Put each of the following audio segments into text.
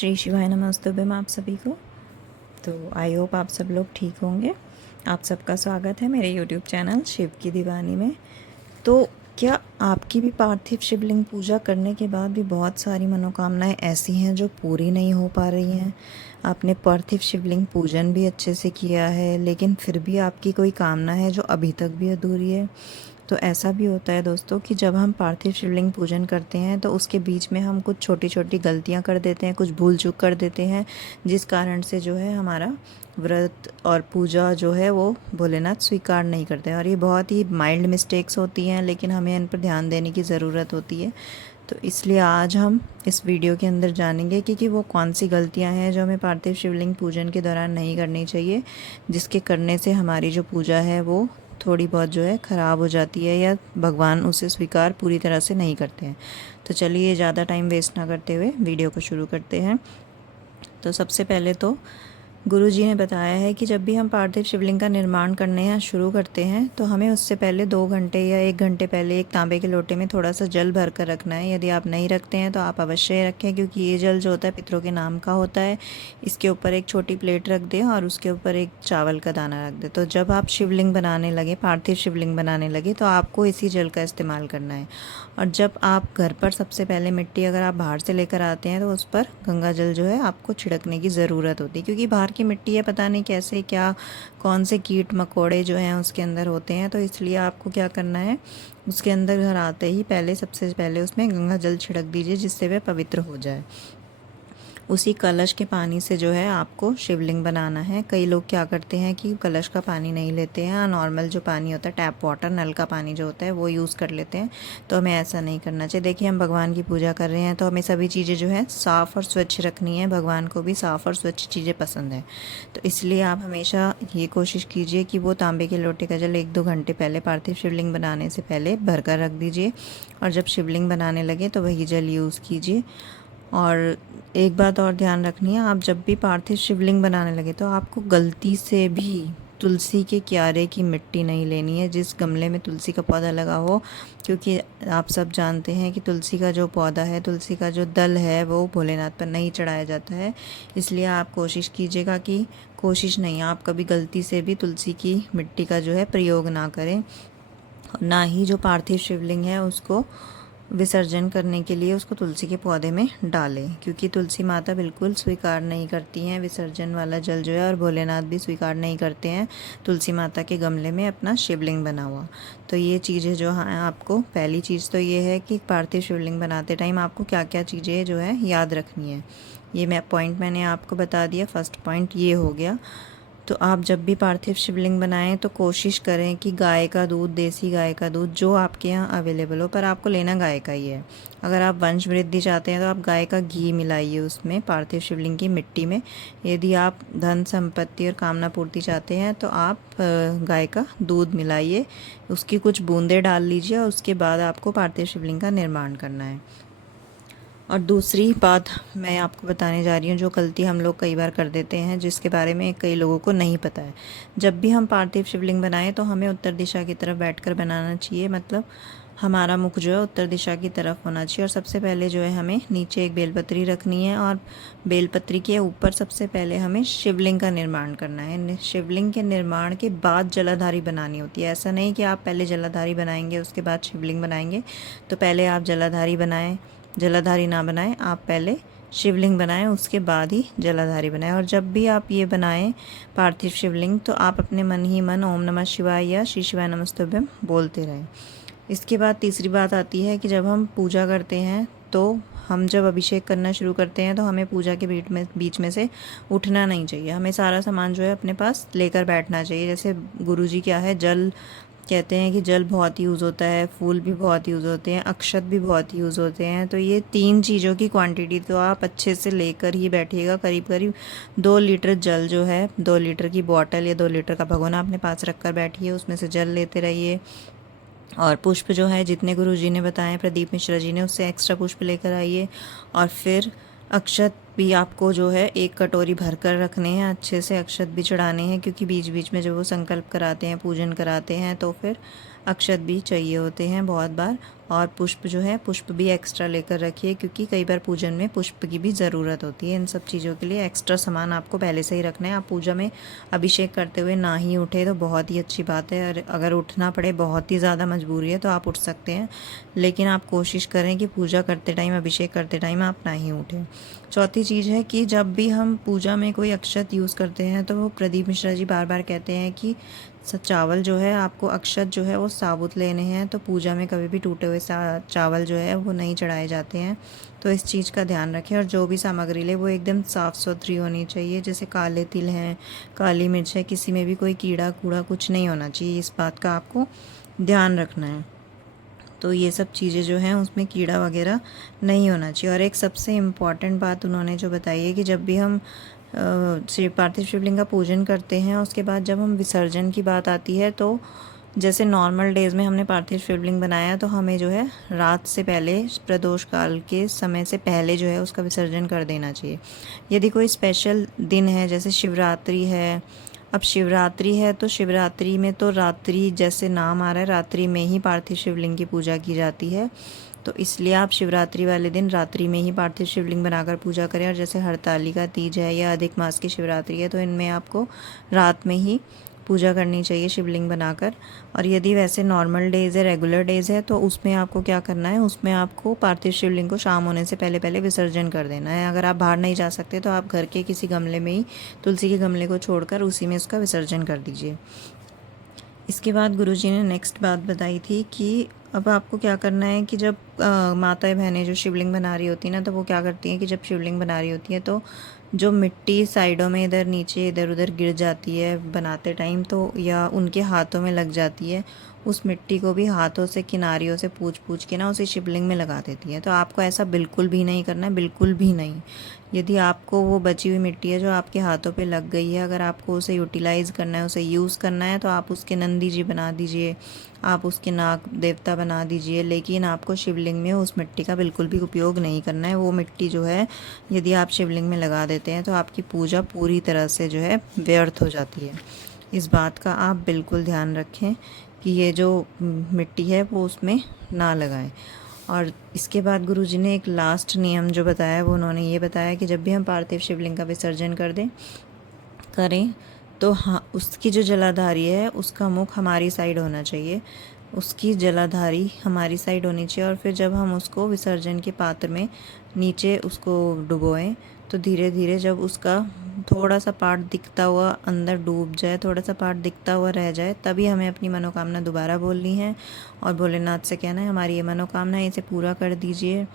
श्री शिवाय नमस्तुभ्यम आप सभी को। तो आई होप आप सब लोग ठीक होंगे। आप सबका स्वागत है मेरे यूट्यूब चैनल शिव की दीवानी में। तो क्या आपकी भी पार्थिव शिवलिंग पूजा करने के बाद भी बहुत सारी मनोकामनाएं ऐसी हैं जो पूरी नहीं हो पा रही हैं? आपने पार्थिव शिवलिंग पूजन भी अच्छे से किया है लेकिन फिर भी आपकी कोई कामना है जो अभी तक भी अधूरी है। तो ऐसा भी होता है दोस्तों कि जब हम पार्थिव शिवलिंग पूजन करते हैं तो उसके बीच में हम कुछ छोटी छोटी गलतियां कर देते हैं, कुछ भूल चूक कर देते हैं, जिस कारण से जो है हमारा व्रत और पूजा जो है वो भोलेनाथ स्वीकार नहीं करते हैं। और ये बहुत ही माइल्ड मिस्टेक्स होती हैं लेकिन हमें इन पर ध्यान देने की ज़रूरत होती है। तो इसलिए आज हम इस वीडियो के अंदर जानेंगे कि वो कौन सी गलतियां हैं जो हमें पार्थिव शिवलिंग पूजन के दौरान नहीं करनी चाहिए, जिसके करने से हमारी जो पूजा है वो थोड़ी बहुत जो है ख़राब हो जाती है या भगवान उसे स्वीकार पूरी तरह से नहीं करते हैं। तो चलिए ज़्यादा टाइम वेस्ट ना करते हुए वीडियो को शुरू करते हैं। तो सबसे पहले तो गुरुजी ने बताया है कि जब भी हम पार्थिव शिवलिंग का निर्माण करने या शुरू करते हैं तो हमें उससे पहले 2 घंटे या 1 घंटे पहले एक तांबे के लोटे में थोड़ा सा जल भर कर रखना है। यदि आप नहीं रखते हैं तो आप अवश्य रखें, क्योंकि ये जल जो होता है पितरों के नाम का होता है। इसके ऊपर एक छोटी प्लेट रख दें और उसके ऊपर एक चावल का दाना रख दें। तो जब आप शिवलिंग बनाने लगे, पार्थिव शिवलिंग बनाने लगे, तो आपको इसी जल का इस्तेमाल करना है। और जब आप घर पर सबसे पहले मिट्टी अगर आप बाहर से लेकर आते हैं तो उस पर गंगा जल जो है आपको छिड़कने की ज़रूरत होती है, क्योंकि बाहर की मिट्टी है, पता नहीं कैसे क्या कौन से कीट मकोड़े जो हैं उसके अंदर होते हैं। तो इसलिए आपको क्या करना है, उसके अंदर घर आते ही पहले सबसे पहले उसमें गंगा जल छिड़क दीजिए, जिससे वह पवित्र हो जाए। उसी कलश के पानी से जो है आपको शिवलिंग बनाना है। कई लोग क्या करते हैं कि कलश का पानी नहीं लेते हैं, नॉर्मल जो पानी होता है, टैप वाटर, नल का पानी जो होता है वो यूज़ कर लेते हैं। तो हमें ऐसा नहीं करना चाहिए। देखिए, हम भगवान की पूजा कर रहे हैं तो हमें सभी चीज़ें जो है साफ़ और स्वच्छ रखनी है। भगवान को भी साफ़ और स्वच्छ चीज़ें पसंद है। तो इसलिए आप हमेशा ये कोशिश कीजिए कि वो तांबे के लोटे का जल 1-2 घंटे पहले पार्थिव शिवलिंग बनाने से पहले भर कर रख दीजिए, और जब शिवलिंग बनाने लगे तो वही जल यूज़ कीजिए। और एक बात और ध्यान रखनी है, आप जब भी पार्थिव शिवलिंग बनाने लगे तो आपको गलती से भी तुलसी के क्यारे की मिट्टी नहीं लेनी है, जिस गमले में तुलसी का पौधा लगा हो। क्योंकि आप सब जानते हैं कि तुलसी का जो पौधा है, तुलसी का जो दल है, वो भोलेनाथ पर नहीं चढ़ाया जाता है। इसलिए आप कोशिश कीजिएगा कि, कोशिश नहीं, आप कभी गलती से भी तुलसी की मिट्टी का जो है प्रयोग ना करें। ना ही जो पार्थिव शिवलिंग है उसको विसर्जन करने के लिए उसको तुलसी के पौधे में डालें, क्योंकि तुलसी माता बिल्कुल स्वीकार नहीं करती हैं विसर्जन वाला जल जो है, और भोलेनाथ भी स्वीकार नहीं करते हैं तुलसी माता के गमले में अपना शिवलिंग बना हुआ। तो ये चीज़ें जो हैं, आपको पहली चीज़ तो ये है कि पार्थिव शिवलिंग बनाते टाइम आपको क्या क्या चीज़ें जो है याद रखनी है। ये मैंने आपको बता दिया। फर्स्ट पॉइंट ये हो गया। तो आप जब भी पार्थिव शिवलिंग बनाएं तो कोशिश करें कि गाय का दूध, देसी गाय का दूध जो आपके यहाँ अवेलेबल हो, पर आपको लेना गाय का ही है। अगर आप वंश वृद्धि चाहते हैं तो आप गाय का घी मिलाइए उसमें, पार्थिव शिवलिंग की मिट्टी में। यदि आप धन संपत्ति और कामना पूर्ति चाहते हैं तो आप गाय का दूध मिलाइए, उसकी कुछ बूंदें डाल लीजिए, और उसके बाद आपको पार्थिव शिवलिंग का निर्माण करना है। और दूसरी बात मैं आपको बताने जा रही हूँ, जो गलती हम लोग कई बार कर देते हैं, जिसके बारे में कई लोगों को नहीं पता है। जब भी हम पार्थिव शिवलिंग बनाएं तो हमें उत्तर दिशा की तरफ बैठकर बनाना चाहिए, मतलब हमारा मुख जो है उत्तर दिशा की तरफ होना चाहिए। और सबसे पहले जो है हमें नीचे एक बेलपत्री रखनी है, और बेलपत्री के ऊपर सबसे पहले हमें शिवलिंग का निर्माण करना है। शिवलिंग के निर्माण के बाद जलाधारी बनानी होती है। ऐसा नहीं कि आप पहले जलाधारी बनाएंगे उसके बाद शिवलिंग बनाएंगे। तो पहले आप जलाधारी बनाएं, जलाधारी ना बनाएं, आप पहले शिवलिंग बनाएं, उसके बाद ही जलाधारी बनाएं। और जब भी आप ये बनाएं पार्थिव शिवलिंग, तो आप अपने मन ही मन ओम नमः शिवाय या श्री शिवाय नमस्तुभ्यम बोलते रहें। इसके बाद तीसरी बात आती है कि जब हम पूजा करते हैं तो हम जब अभिषेक करना शुरू करते हैं तो हमें पूजा के बीच में से उठना नहीं चाहिए। हमें सारा सामान जो है अपने पास लेकर बैठना चाहिए। जैसे गुरुजी क्या है, जल कहते हैं कि जल बहुत यूज़ होता है, फूल भी बहुत यूज़ होते हैं, अक्षत भी बहुत यूज़ होते हैं। तो ये 3 चीज़ों की क्वांटिटी तो आप अच्छे से लेकर ही बैठिएगा। करीब करीब 2 लीटर जल जो है, 2 लीटर की बॉटल या 2 लीटर का भगोना अपने पास रख कर बैठिए, उसमें से जल लेते रहिए। और पुष्प जो है जितने गुरुजी ने बताए, प्रदीप मिश्रा जी ने, उससे एक्स्ट्रा पुष्प लेकर आइए। और फिर अक्षत भी आपको जो है एक कटोरी भर कर रखने हैं, अच्छे से अक्षत भी चढ़ाने हैं, क्योंकि बीच बीच में जब वो संकल्प कराते हैं, पूजन कराते हैं, तो फिर अक्षत भी चाहिए होते हैं बहुत बार। और पुष्प जो है, पुष्प भी एक्स्ट्रा लेकर रखिए, क्योंकि कई बार पूजन में पुष्प की भी ज़रूरत होती है। इन सब चीज़ों के लिए एक्स्ट्रा सामान आपको पहले से ही रखना है। आप पूजा में अभिषेक करते हुए ना ही उठे तो बहुत ही अच्छी बात है, और अगर उठना पड़े, बहुत ही ज़्यादा मजबूरी है, तो आप उठ सकते हैं, लेकिन आप कोशिश करें कि पूजा करते टाइम, अभिषेक करते टाइम आप ना ही उठें। चौथी चीज़ है कि जब भी हम पूजा में कोई अक्षत यूज़ करते हैं, तो वो प्रदीप मिश्रा जी बार बार कहते हैं कि चावल जो है, आपको अक्षत जो है वो साबुत लेने हैं, तो पूजा में कभी भी टूटे हुए चावल जो है वो नहीं चढ़ाए जाते हैं। तो इस चीज़ का ध्यान रखें, और जो भी सामग्री ले वो एकदम साफ़ सुथरी होनी चाहिए। जैसे काले तिल हैं, काली मिर्च है, किसी में भी कोई कीड़ा कूड़ा कुछ नहीं होना चाहिए, इस बात का आपको ध्यान रखना है। तो ये सब चीज़ें जो हैं उसमें कीड़ा वगैरह नहीं होना चाहिए। और एक सबसे इम्पॉर्टेंट बात उन्होंने जो बताई है कि जब भी हम पार्थिव शिवलिंग का पूजन करते हैं, उसके बाद जब हम विसर्जन की बात आती है, तो जैसे नॉर्मल डेज़ में हमने पार्थिव शिवलिंग बनाया, तो हमें जो है रात से पहले, प्रदोष काल के समय से पहले जो है उसका विसर्जन कर देना चाहिए। यदि कोई स्पेशल दिन है, जैसे शिवरात्रि है, अब शिवरात्रि है तो शिवरात्रि में तो रात्रि, जैसे नाम आ रहा है, रात्रि में ही पार्थिव शिवलिंग की पूजा की जाती है, तो इसलिए आप शिवरात्रि वाले दिन रात्रि में ही पार्थिव शिवलिंग बनाकर पूजा करें। और जैसे हरतालिका तीज है या अधिक मास की शिवरात्रि है, तो इनमें आपको रात में ही पूजा करनी चाहिए शिवलिंग बनाकर। और यदि वैसे नॉर्मल डेज़ है, रेगुलर डेज़ है, तो उसमें आपको क्या करना है, उसमें आपको पार्थिव शिवलिंग को शाम होने से पहले पहले विसर्जन कर देना है। अगर आप बाहर नहीं जा सकते तो आप घर के किसी गमले में ही, तुलसी के गमले को छोड़कर उसी में इसका विसर्जन कर दीजिए। इसके बाद गुरुजी ने नेक्स्ट बात बताई थी कि अब आपको क्या करना है कि जब माताएं बहनें जो शिवलिंग बना रही होती हैं ना, तो वो क्या करती हैं कि जब शिवलिंग बना रही होती है, तो जो मिट्टी साइडों में इधर नीचे इधर उधर गिर जाती है बनाते टाइम, तो या उनके हाथों में लग जाती है, उस मिट्टी को भी हाथों से, किनारियों से पूछ पूछ के ना उसी शिवलिंग में लगा देती है। तो आपको ऐसा बिल्कुल भी नहीं करना है, बिल्कुल भी नहीं। यदि आपको वो बची हुई मिट्टी है जो आपके हाथों पे लग गई है, अगर आपको उसे यूटिलाइज़ करना है, उसे यूज़ करना है, तो आप उसके नंदी जी बना दीजिए, आप उसके नाग देवता बना दीजिए, लेकिन आपको शिवलिंग में उस मिट्टी का बिल्कुल भी उपयोग नहीं करना है। वो मिट्टी जो है, यदि आप शिवलिंग में लगा देते हैं, तो आपकी पूजा पूरी तरह से जो है व्यर्थ हो जाती है। इस बात का आप बिल्कुल ध्यान रखें कि ये जो मिट्टी है वो उसमें ना लगाएं। और इसके बाद गुरुजी ने एक लास्ट नियम जो बताया, वो उन्होंने ये बताया कि जब भी हम पार्थिव शिवलिंग का विसर्जन करें, तो हाँ, उसकी जो जलाधारी है उसका मुख हमारी साइड होना चाहिए, उसकी जलाधारी हमारी साइड होनी चाहिए। और फिर जब हम उसको विसर्जन के पात्र में नीचे उसको डुबोएं, तो धीरे धीरे जब उसका थोड़ा सा पार्ट दिखता हुआ अंदर डूब जाए, थोड़ा सा पार्ट दिखता हुआ रह जाए, तभी हमें अपनी मनोकामना दोबारा बोलनी है और भोलेनाथ से कहना है हमारी ये मनोकामना है, इसे पूरा कर दीजिए।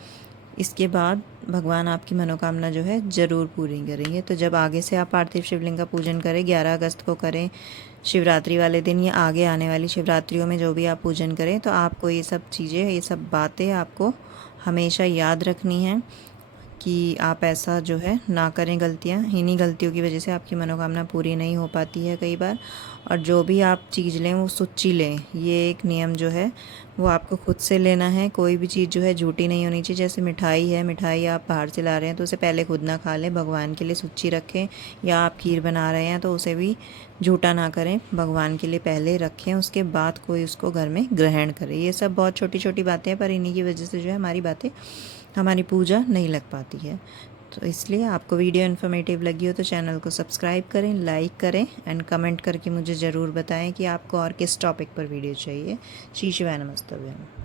इसके बाद भगवान आपकी मनोकामना जो है ज़रूर पूरी करेंगे। तो जब आगे से आप पार्थिव शिवलिंग का पूजन करें, 11 अगस्त को करें, शिवरात्रि वाले दिन या आगे आने वाली शिवरात्रियों में जो भी आप पूजन करें, तो आपको ये सब चीज़ें, ये सब बातें आपको हमेशा याद रखनी है कि आप ऐसा जो है ना करें गलतियाँ। इन्हीं गलतियों की वजह से आपकी मनोकामना पूरी नहीं हो पाती है कई बार। और जो भी आप चीज़ लें वो सुच्ची लें, ये एक नियम जो है वो आपको खुद से लेना है। कोई भी चीज़ जो है झूठी नहीं होनी चाहिए। जैसे मिठाई है, मिठाई आप बाहर से ला रहे हैं तो उसे पहले खुद ना खा लें, भगवान के लिए सुच्ची रखें। या आप खीर बना रहे हैं तो उसे भी झूठा ना करें, भगवान के लिए पहले रखें, उसके बाद कोई उसको घर में ग्रहण करे। ये सब बहुत छोटी छोटी बातें हैं, पर इन्हीं की वजह से जो है हमारी पूजा नहीं लग पाती है। तो इसलिए आपको वीडियो इन्फॉर्मेटिव लगी हो तो चैनल को सब्सक्राइब करें, लाइक करें एंड कमेंट करके मुझे ज़रूर बताएं कि आपको और किस टॉपिक पर वीडियो चाहिए। श्री शिवाय नमस्तुभ्यम।